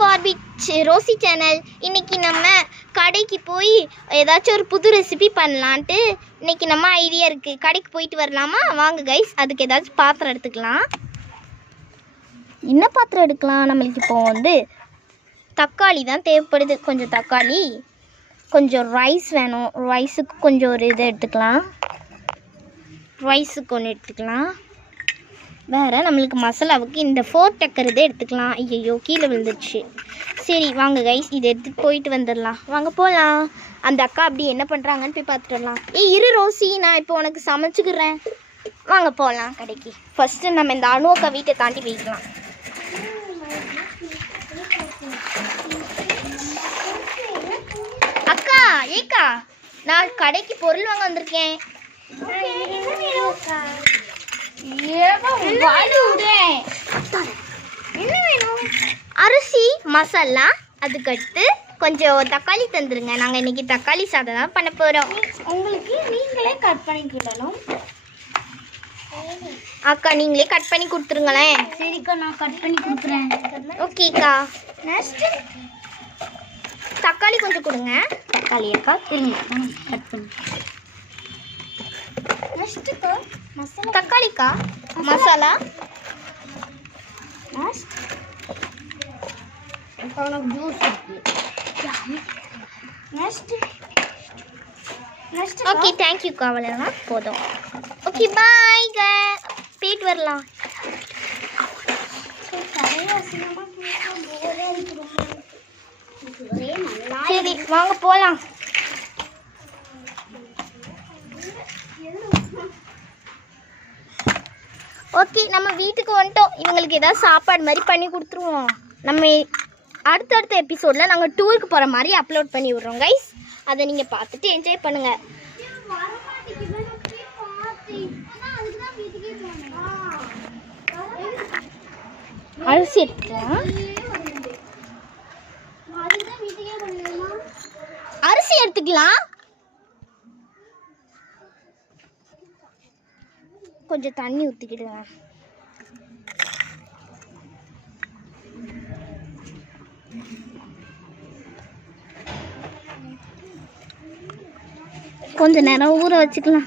Barbie Rousey channel. இன்றைக்கி நம்ம கடைக்கு போய் ஏதாச்சும் ஒரு புது ரெசிபி பண்ணலான்ட்டு இன்றைக்கி நம்ம ஐடியா இருக்குது. கடைக்கு போயிட்டு வரலாமா? வாங்க கைஸ், அதுக்கு ஏதாச்சும் பாத்திரம் எடுத்துக்கலாம். என்ன பாத்திரம் எடுக்கலாம்? நம்மளுக்கு இப்போ தக்காளி தான் தேவைப்படுது. கொஞ்சம் தக்காளி, கொஞ்சம் ரைஸ் வேணும். ரைஸுக்கு கொஞ்சம் ஒரு இதை எடுத்துக்கலாம். ரைஸுக்கு ஒன்று எடுத்துக்கலாம். வேறு நம்மளுக்கு மசாலாவுக்கு இந்த ஃபோர்க் டக்கர் இதை எடுத்துக்கலாம். ஐயோ, கீழே விழுந்துச்சு. சரி வாங்க கைஸ், இதை எடுத்துகிட்டு போயிட்டு வந்துடலாம். வாங்க போகலாம். அந்த அக்கா அப்படி என்ன பண்ணுறாங்கன்னு போய் பார்த்துடலாம். இரு ரோசி, நான் இப்போ உனக்கு சமைச்சுக்கிறேன். வாங்க போகலாம் கடைக்கு. ஃபஸ்ட்டு நம்ம இந்த அணுக்கா வீட்டை தாண்டி போய்க்கலாம். அக்கா, ஏக்கா, நான் கடைக்கு பொருள் வாங்க வந்திருக்கேன். அரிசி, மசாலா, அதுக்கடுத்து கொஞ்சம் தக்காளி தந்துருங்க. நாங்கள் இன்னைக்கு தக்காளி சாதம் தான் பண்ண போகிறோம். உங்களுக்கு நீங்களே கட் பண்ணிக்கிடணும். அக்கா, நீங்களே கட் பண்ணி கொடுத்துருங்களேன். சரிக்கா, நான் கட் பண்ணி கொடுக்குறேன். ஓகேக்கா. நெக்ஸ்ட் தக்காளி கொஞ்சம் கொடுங்க. தக்காளி அக்கா திரும்ப கட் பண்ணி. நெக்ஸ்ட்டுக்கா மசாலா. தக்காளிக்கா மசாலா. நெக்ஸ்ட் உனக்கு ஜூஸ் இருக்கு. நெக்ஸ்ட் ஓகே, தேங்க்யூக்கா. அவ்வளோதான் போதும். ஓகே, பாய்ங்க, போயிட்டு வரலாம். சரி வாங்க போகலாம். ஓகே, நம்ம வீட்டுக்கு வந்துட்டோம். இவங்களுக்கு ஏதாவது சாப்பாடு மாதிரி பண்ணி கொடுத்துருவோம். நம்ம அடுத்தடுத்த எபிசோடில் நாங்கள் டூருக்கு போகிற மாதிரி அப்லோட் பண்ணி விட்றோம் கைஸ். அதை நீங்கள் பார்த்துட்டு என்ஜாய் பண்ணுங்கள். அரிசி எடுத்துக்கலாம். அரிசி எடுத்துக்கலாம். கொஞ்சம் தண்ணி ஊற்றிக்கிடுங்க. கொஞ்ச நேரம் ஊற வச்சுக்கலாம்.